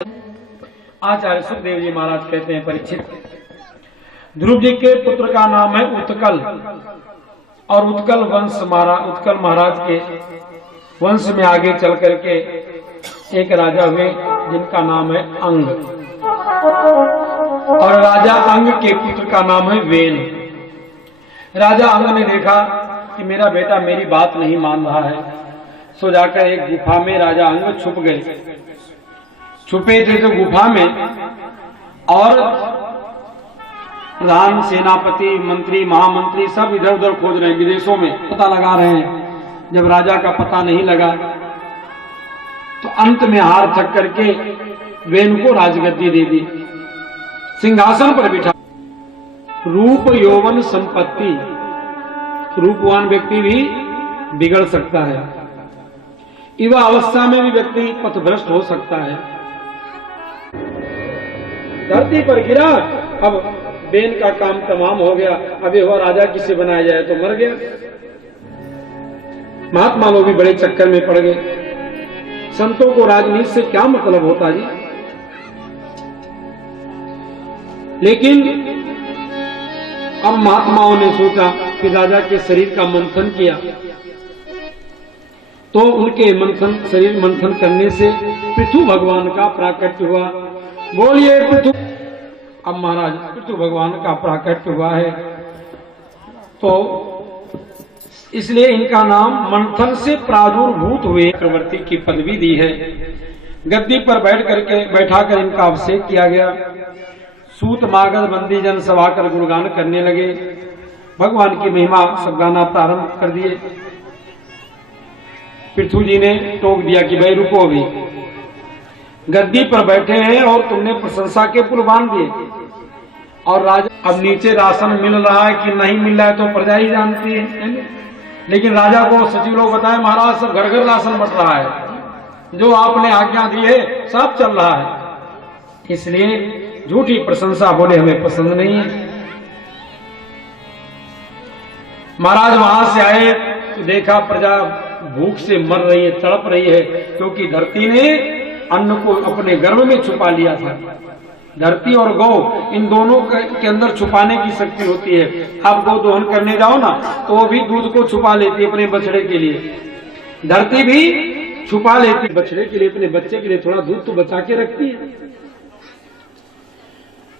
आचार्य सुखदेव जी महाराज कहते हैं, परीक्षित, ध्रुव जी के पुत्र का नाम है उत्कल, और उत्कल महाराज के वंश में आगे चल करके एक राजा हुए जिनका नाम है अंग, और राजा अंग के पुत्र का नाम है वेन। राजा अंग ने देखा कि मेरा बेटा मेरी बात नहीं मान रहा है, सो जाकर एक गुफा में राजा अंग छुप गए। छुपे थे तो गुफा में, और प्रधान, सेनापति, मंत्री, महामंत्री सब इधर उधर खोज रहे हैं, विदेशों में पता लगा रहे हैं। जब राजा का पता नहीं लगा तो अंत में हार थक करके वेन को राजगद्दी दे दी, सिंहासन पर बिठा। रूप यौवन संपत्ति, रूपवान व्यक्ति भी बिगड़ सकता है, युवा अवस्था में भी व्यक्ति पथभ्रष्ट हो सकता है। धरती पर गिरा, अब बेन का काम तमाम हो गया, अब ये हुआ राजा किसे बनाया जाए, तो मर गया। महात्मा लोग भी बड़े चक्कर में पड़ गए। संतों को राजनीति से क्या मतलब होता जी। लेकिन अब महात्माओं ने सोचा कि राजा के शरीर का मंथन किया, तो उनके शरीर मंथन करने से पृथु भगवान का प्राकट्य हुआ। बोलिए पृथु। अब महाराज पृथु भगवान का प्राकट्य हुआ है, तो इसलिए इनका नाम मंथन से प्रादुर्भूत हुए चक्रवर्ती की पदवी दी है। गद्दी पर बैठाकर इनका अभिषेक किया गया। सूत मागध बंदी जन सभा कर गुणगान करने लगे, भगवान की महिमा सब गाना प्रारंभ कर दिए। पृथु जी ने टोक दिया कि भाई रुको, भी गद्दी पर बैठे हैं और तुमने प्रशंसा के पुल बांध दिए, और राजा अब नीचे राशन मिल रहा है कि नहीं मिल रहा है तो प्रजा ही जानती है। लेकिन राजा को सचिव लोग बताए, महाराज सब घर घर राशन बट रहा है, जो आपने आज्ञा दी है सब चल रहा है। इसलिए झूठी प्रशंसा बोले हमें पसंद नहीं है। महाराज वहां से आए तो देखा प्रजा भूख से मर रही है, तड़प रही है, क्योंकि धरती ने अन्न को अपने गर्भ में छुपा लिया था। धरती और गौ, इन दोनों के अंदर छुपाने की शक्ति होती है। आप गौ दोहन करने जाओ ना, तो वो भी दूध को छुपा लेती है अपने बछड़े के लिए। धरती भी छुपा लेती बछड़े के लिए, अपने बच्चे के लिए थोड़ा दूध तो बचा के रखती है।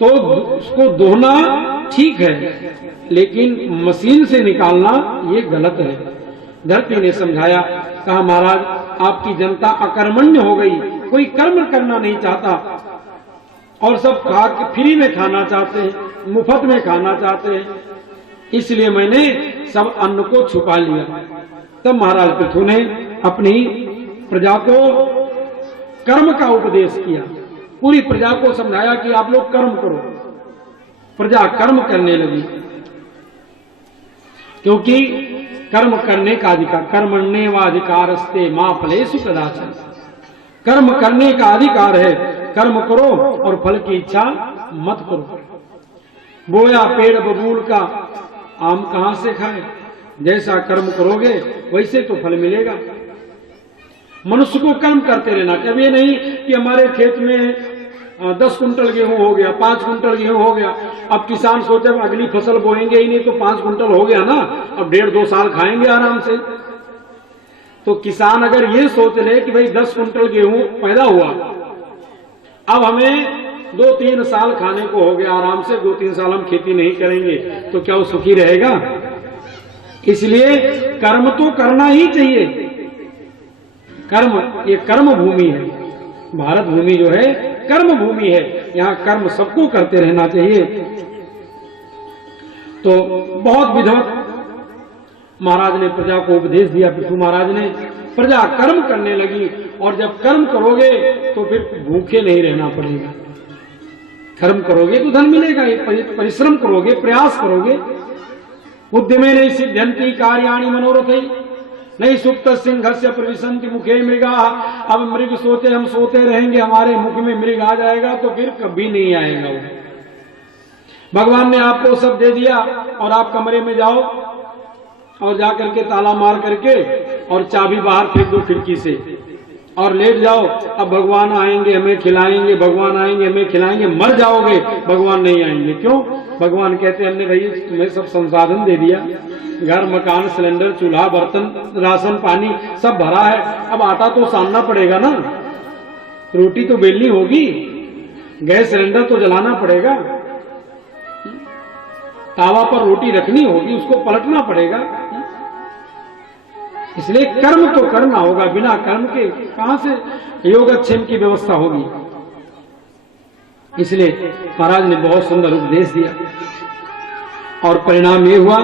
तो उसको दोहना ठीक है, लेकिन मशीन से निकालना ये गलत है। धरती ने समझाया, कहा महाराज आपकी जनता अकर्मण्य हो गई, कोई कर्म करना नहीं चाहता, और सब खा के फ्री में खाना चाहते हैं, मुफ्त में खाना चाहते हैं, इसलिए मैंने सब अन्न को छुपा लिया। तब महाराज पृथु ने अपनी प्रजा को कर्म का उपदेश किया, पूरी प्रजा को समझाया कि आप लोग कर्म करो। प्रजा कर्म करने लगी, क्योंकि कर्म करने का अधिकार, कर्मण्ये वाधिकारस्ते मा फलेषु कदाचन, कर्म करने का अधिकार है, कर्म करो और फल की इच्छा मत करो। बोया पेड़ बबूल का आम कहां से खाए, जैसा कर्म करोगे वैसे तो फल मिलेगा। मनुष्य को कर्म करते रहना। अब ये नहीं कि हमारे खेत में 10 कुंटल गेहूं हो गया, 5 कुंटल गेहूं हो गया, अब किसान सोचे अगली फसल बोएंगे ही नहीं तो 5 कुंटल हो गया ना, अब 1.5-2 साल खाएंगे आराम से। तो किसान अगर ये सोच ले कि भाई 10 कुंटल गेहूं पैदा हुआ, अब हमें 2-3 साल खाने को हो गया आराम से, 2-3 साल हम खेती नहीं करेंगे, तो क्या वो सुखी रहेगा? इसलिए कर्म तो करना ही चाहिए। कर्म, ये कर्म भूमि है, भारत भूमि जो है कर्म भूमि है, यहाँ कर्म सबको करते रहना चाहिए। तो बहुत विधवत महाराज ने प्रजा को उपदेश दिया। पृथु महाराज ने, प्रजा कर्म करने लगी, और जब कर्म करोगे तो फिर भूखे नहीं रहना पड़ेगा। कर्म करोगे तो धन मिलेगा, परिश्रम करोगे, प्रयास करोगे। उद्यमे नहीं सिद्ध्यन्ति कार्याणि मनोरथै, नहीं सुप्त सिंह से प्रविशन्ति मुखे मृगा। अब मृग सोते, हम सोते रहेंगे, हमारे मुख में मृग आ जाएगा तो फिर कभी नहीं आएगा वो। भगवान ने आपको सब दे दिया, और आप कमरे में जाओ और जाकर के ताला मार करके और चाबी बाहर फेंक दो खिड़की से, और लेट जाओ, अब भगवान आएंगे हमें खिलाएंगे, भगवान आएंगे हमें खिलाएंगे, मर जाओगे, भगवान नहीं आएंगे। क्यों? भगवान कहते हैं हमने भाई तुम्हें सब संसाधन दे दिया, घर मकान सिलेंडर चूल्हा बर्तन राशन पानी सब भरा है, अब आटा तो सानना पड़ेगा ना, रोटी तो बेलनी होगी, गैस सिलेंडर तो जलाना पड़ेगा, तावा पर रोटी रखनी होगी, उसको पलटना पड़ेगा। इसलिए कर्म तो करना होगा, बिना कर्म के कहां से योगक्षेम की व्यवस्था होगी। इसलिए महाराज ने बहुत सुंदर उपदेश दिया और परिणाम ये हुआ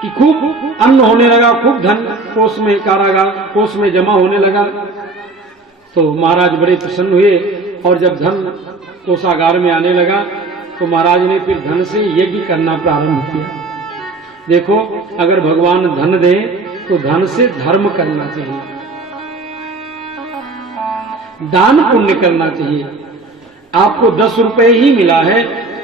कि खूब अन्न होने लगा, खूब धन कोष में कारागार कोष में जमा होने लगा। तो महाराज बड़े प्रसन्न हुए और जब धन कोषागार में आने लगा तो महाराज ने फिर धन से यज्ञ करना प्रारंभ किया। देखो, अगर भगवान धन दे तो धन से धर्म करना चाहिए, दान पुण्य करना चाहिए। आपको 10 रुपए ही मिला है,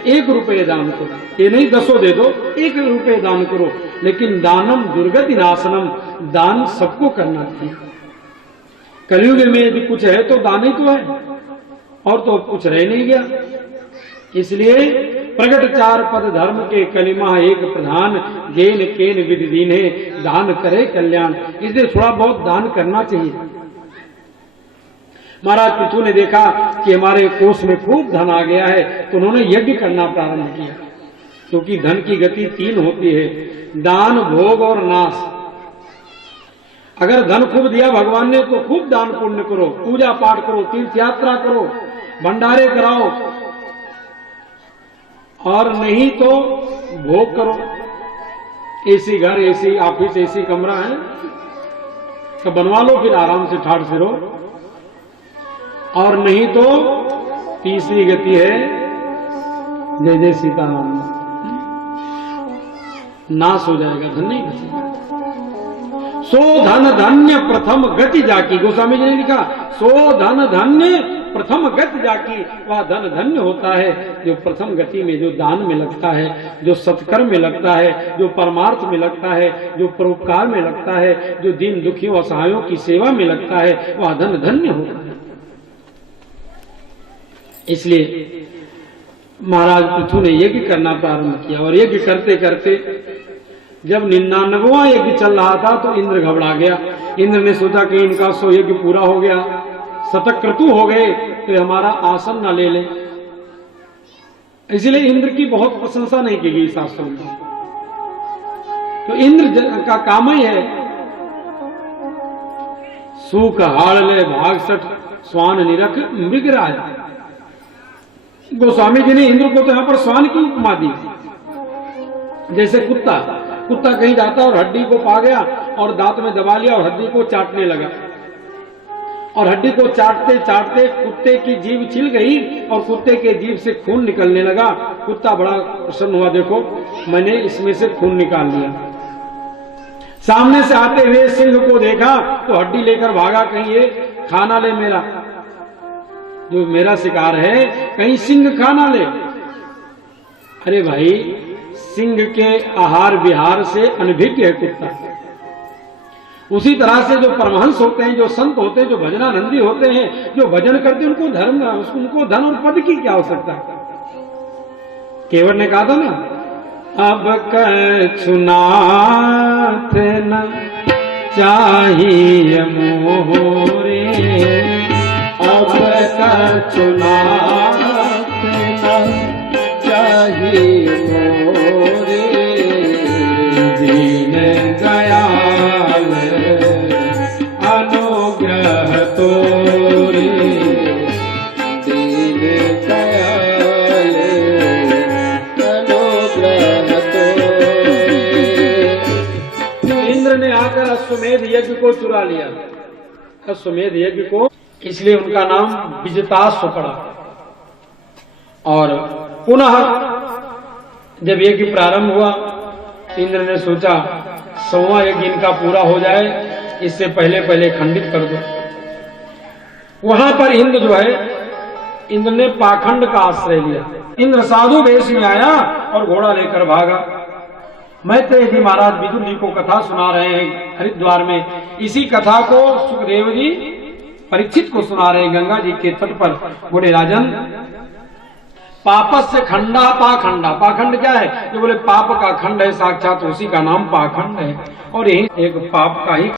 1 रुपये दान करो, ये नहीं 10 दे दो, 1 रुपये दान करो। लेकिन दानम दुर्गति नाशनम, दान सबको करना चाहिए। कलयुग में यदि कुछ है तो दान ही तो है, और तो कुछ रह नहीं गया। इसलिए प्रगट 4 पद धर्म के कलिमा एक प्रधान, गेन केन विधि दीने, दान करे कल्याण। इसलिए थोड़ा बहुत दान करना चाहिए। महाराज पृथु ने देखा कि हमारे कोष में खूब धन आ गया है, तो उन्होंने यज्ञ करना प्रारंभ किया। क्योंकि धन की गति 3 होती है, दान, भोग और नाश। अगर धन खूब दिया भगवान ने तो खूब दान पुण्य करो, पूजा पाठ करो, तीर्थ यात्रा करो, भंडारे कराओ, और नहीं तो भोग करो। एसी घर, एसी ऑफिस, एसी कमरा है तो बनवा लो, फिर आराम से ठाठ फिरो। और नहीं तो तीसरी गति है, जय जय सीताराम, नाश हो जाएगा, धन नहीं बचेगा। सो धन धन्य प्रथम गति जाकी, गोस्वामी जी ने लिखा, सो धन धन्य प्रथम गति जाकी, वह धन धन्य होता है जो प्रथम गति में, जो दान में लगता है, जो सत्कर्म में लगता है, जो परमार्थ में लगता है, जो परोपकार में लगता है, जो दीन दुखियों असहायों की सेवा में लगता है, वह धन धन्य होता है। इसलिए महाराज पृथु ने यज्ञ करना प्रारंभ किया, और यज्ञ करते करते जब 99वां यज्ञ चल रहा था तो इंद्र घबरा गया। इंद्र ने सोचा कि इनका 100 यज्ञ पूरा हो गया, शतक्रतु हो गए, तो हमारा आसन न ले ले। इसलिए इंद्र की बहुत प्रशंसा नहीं की गई शास्त्रों में। तो इंद्र का काम ही है सूख हाड़ ले भाग सठ स्वान निरख मृगराज। गोस्वामी जी ने इंद्र को तो यहां पर स्वान की उपमा दी। जैसे कुत्ता कहीं जाता और हड्डी को पा गया और दांत में दबा लिया और हड्डी को चाटने लगा, और हड्डी को चाटते चाटते कुत्ते की जीभ छिल गई और कुत्ते के जीभ से खून निकलने लगा। कुत्ता बड़ा प्रसन्न हुआ, देखो मैंने इसमें से खून निकाल लिया। सामने से आते हुए सिंह को देखा तो हड्डी लेकर भागा, कहीं ये खाना ले, मेरा जो मेरा शिकार है कहीं सिंह खाना ले। अरे भाई, सिंह के आहार विहार से अनभिज्ञ है कुत्ता। उसी तरह से जो परमहंस होते हैं, जो संत होते हैं, जो भजनानंदी होते हैं, जो भजन करते हैं, उनको धर्म, उनको धन और पद की क्या आवश्यकता है। केवट ने कहा था ना, अब कछुनाथ न चाहिए मोरे, अब कछुनाथ न चाहिए मोरे, दीन दयाल अनुग्रह तोरे, दीन दयाल अनुग्रह तोरे। इंद्र ने आकर अश्वमेध यज्ञ को चुरा लिया, अश्वमेध यज्ञ को, इसलिए उनका नाम विजताश्व पड़ा। और पुनः जब यज्ञ प्रारंभ हुआ, इंद्र ने सोचा 100वां यज्ञ इनका पूरा हो जाए, इससे पहले पहले खंडित कर दो। वहां पर इंद्र जो है, इंद्र ने पाखंड का आश्रय लिया। इंद्र साधु वेश में आया और घोड़ा लेकर भागा। मैत्रेय जी महाराज विदुर जी को कथा सुना रहे हैं हरिद्वार में। इसी कथा को सुखदेव जी परीक्षित को सुना रहे हैं गंगा जी के तट पर। बोले राजन, पापस्य खंडा पाखंडा, पाखंड क्या है? जो बोले पाप का खंड है साक्षात उसी का नाम पाखंड है। और यही एक पाप का ही